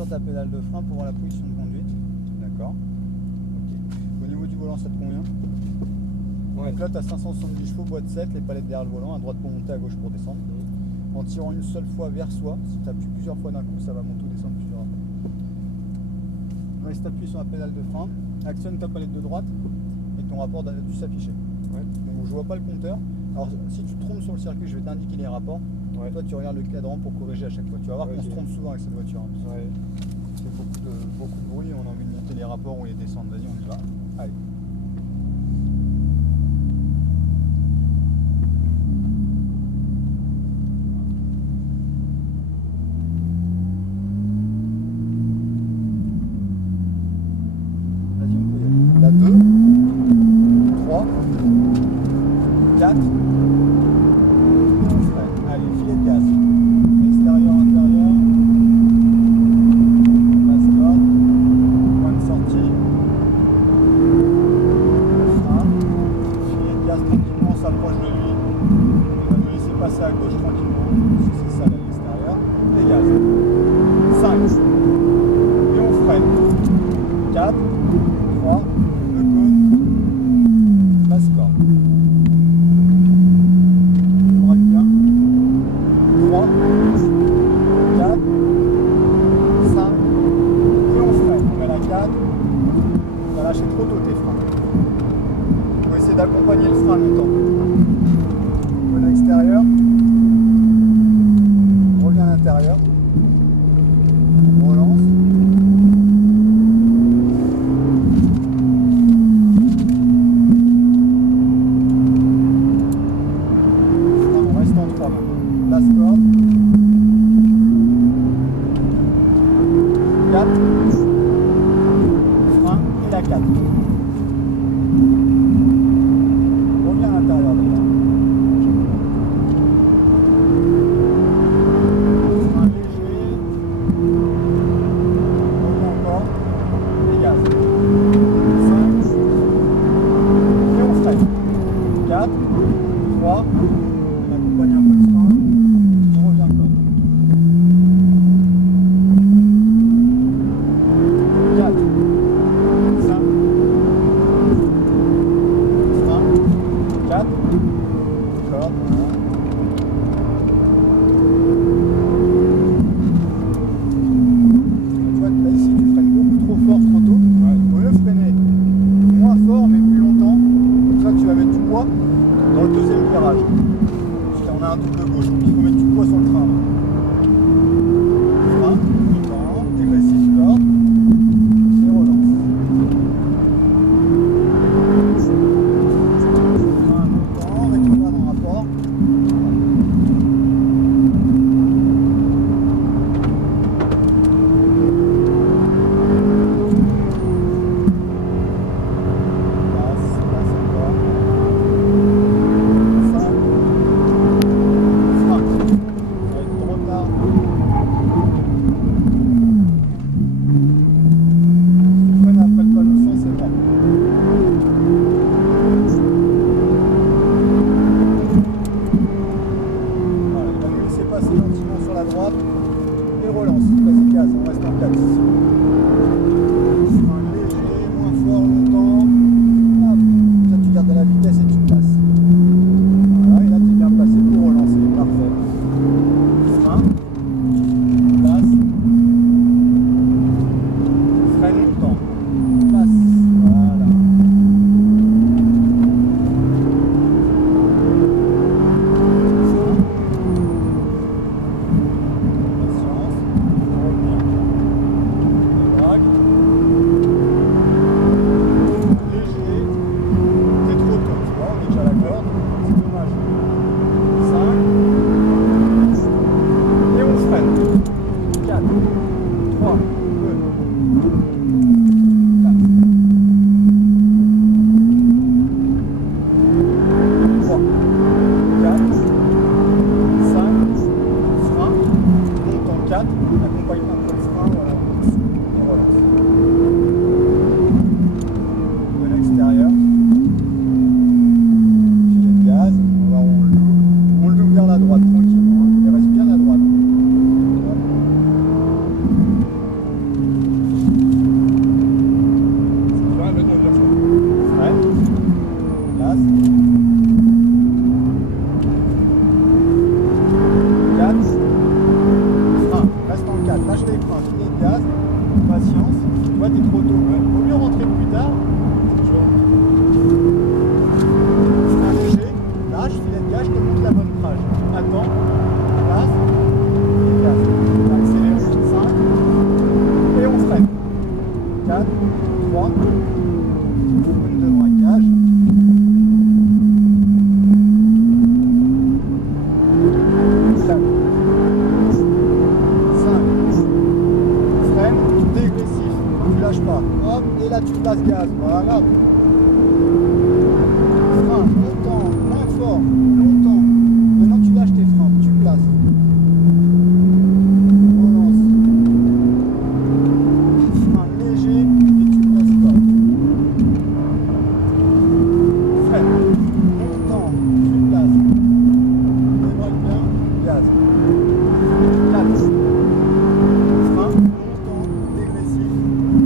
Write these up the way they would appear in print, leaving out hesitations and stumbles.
sur ta pédale de frein pour voir la position de conduite. D'accord. Ok. Au niveau du volant, ça te convient? Ouais. Donc là, tu as 570 chevaux, boîte 7, les palettes derrière le volant, à droite pour monter, à gauche pour descendre. En tirant une seule fois vers soi, si tu appuies plusieurs fois d'un coup, ça va monter ou descendre plusieurs fois. Reste appuyé sur la pédale de frein, actionne ta palette de droite et ton rapport a dû s'afficher. Ouais. Donc je vois pas le compteur. Alors si tu te trompes sur le circuit, je vais t'indiquer les rapports. Ouais. Toi tu regardes le cadran pour corriger à chaque fois. Tu vas voir qu'on se trompe souvent avec cette voiture. Ouais. Ça fait beaucoup de bruit, on a envie de monter les rapports ou les descendre. Vas-y, on y va. Allez. Vas-y, on peut y aller. Là, 2, 3, 4. On freine. Allez, filet de gaz. Extérieur, intérieur. Passe-corde. Point de sortie. Frein. Filet de gaz tranquillement, on s'approche de lui. Il va nous laisser passer à gauche tranquillement. Si c'est ça, là, à l'extérieur. Et gaz. 5. Et on freine. 4, 3, le cône. Passe-corde. On braque bien. 3, 4, 5, et on freine. On met la 4. On va lâcher trop tôt tes freins. On va essayer d'accompagner le frein longtemps. On à l'extérieur. On revient à l'intérieur. On relance. On reste en 3 maintenant. Passe corde. 4. Frein et la 4. On revient à l'intérieur déjà. Frein léger. On revient encore. Et gaz. 5. Et on freine. 4. 3. On accompagne un peu le frein. On revient encore. 4, 5, frein, 4, corde, voilà. Tu vois, là ici tu freines beaucoup trop fort, trop tôt. Au lieu de freiner moins fort mais plus longtemps, comme ça tu vas mettre du poids dans le deuxième virage. Parce qu'on a un double gauche, donc il faut mettre du poids sur le train. Frein, longtemps, dégressif, corde. Et relance. Frein longtemps, rétrograde en rapport. Passe encore. 5. Frein. fort, longtemps. Maintenant tu lâches tes freins, tu places. Relance. Frein léger et tu places pas. Freine. Longtemps, tu places. Débraque bien, gaz. Calme. Frein, longtemps, dégressif,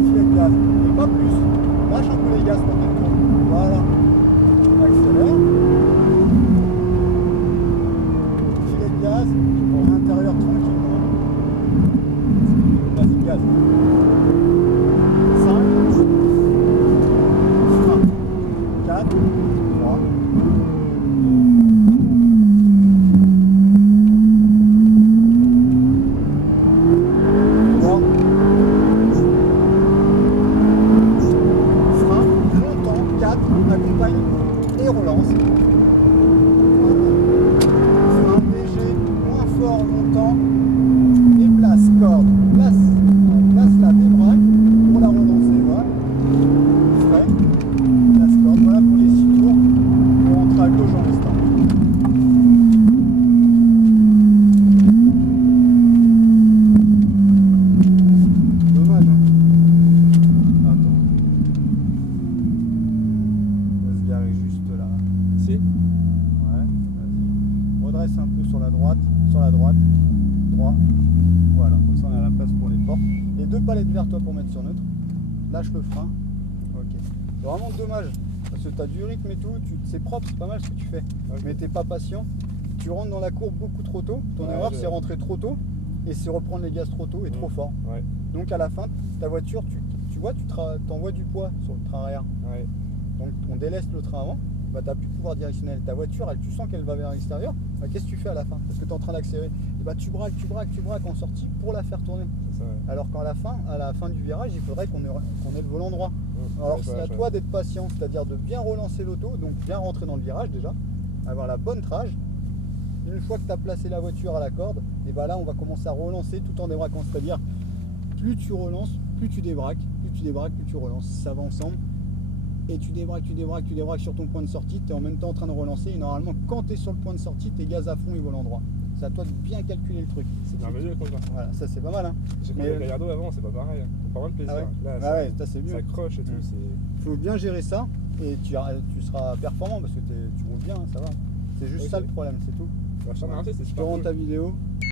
filet de gaz. Et pas plus. Lâche un peu les gaz pour qu'elle tourne. Voilà. Accélère. Filet de gaz. Pour l'intérieur tranquillement. Vas-y, gaz. 5. Frein. 4. 3. 3. Frein, longtemps, 4, accompagne et relance. Frein léger, moins fort, longtemps, et place, corde, place la débraque pour la relancer, voilà. Freine, place, corde, voilà pour les 6 tours, pour rentrer à gauche en restant. Dommage, hein. Attends. On va se garer juste là. Si. Ouais, vas-y. Redresse un peu sur la droite, droit. Voilà, comme ça on a la place pour les portes. Les 2 palettes vers toi pour mettre sur neutre. Lâche le frein. Ok. C'est vraiment dommage. Parce que tu as du rythme et tout, c'est propre, c'est pas mal ce que tu fais. Ok. Mais t'es pas patient. Tu rentres dans la courbe beaucoup trop tôt. Ton Ouais, erreur je- c'est rentrer trop tôt et c'est reprendre les gaz trop tôt et trop fort. Ouais. Donc à la fin, ta voiture, tu vois, t'envoies du poids sur le train arrière. Ouais. Donc on délaisse le train avant, bah, tu n'as plus de pouvoir directionnel. Ta voiture, tu sens qu'elle va vers l'extérieur, bah, qu'est-ce que tu fais à la fin? Parce que tu es en train d'accélérer. Et bah, tu braques en sortie pour la faire tourner. C'est ça, ouais. Alors qu'à la fin du virage, il faudrait qu'on ait le volant droit. Alors c'est à toi d'être patient, c'est-à-dire de bien relancer l'auto, donc bien rentrer dans le virage déjà, avoir la bonne trage. Une fois que tu as placé la voiture à la corde, et bah là on va commencer à relancer tout en débraquant, c'est-à-dire plus tu relances, plus tu débraques, plus tu relances, ça va ensemble. Et tu débraques sur ton point de sortie, tu es en même temps en train de relancer et normalement quand tu es sur le point de sortie, tes gaz à fond et volant droit. C'est à toi de bien calculer le truc. C'est merveilleux comme ça. Voilà, ça c'est pas mal hein. J'ai Mais- pris le Gallardo avant, c'est pas pareil. Pas mal de plaisir. Ah ouais, Là, ah ça, ouais, ça c'est mieux. ça croche et tout. Il faut bien gérer ça et tu seras performant parce que tu roules bien, hein, ça va. C'est juste Ok. ça le problème, c'est tout. Bah, je t'en remercie, c'est Je te super rends cool. ta vidéo.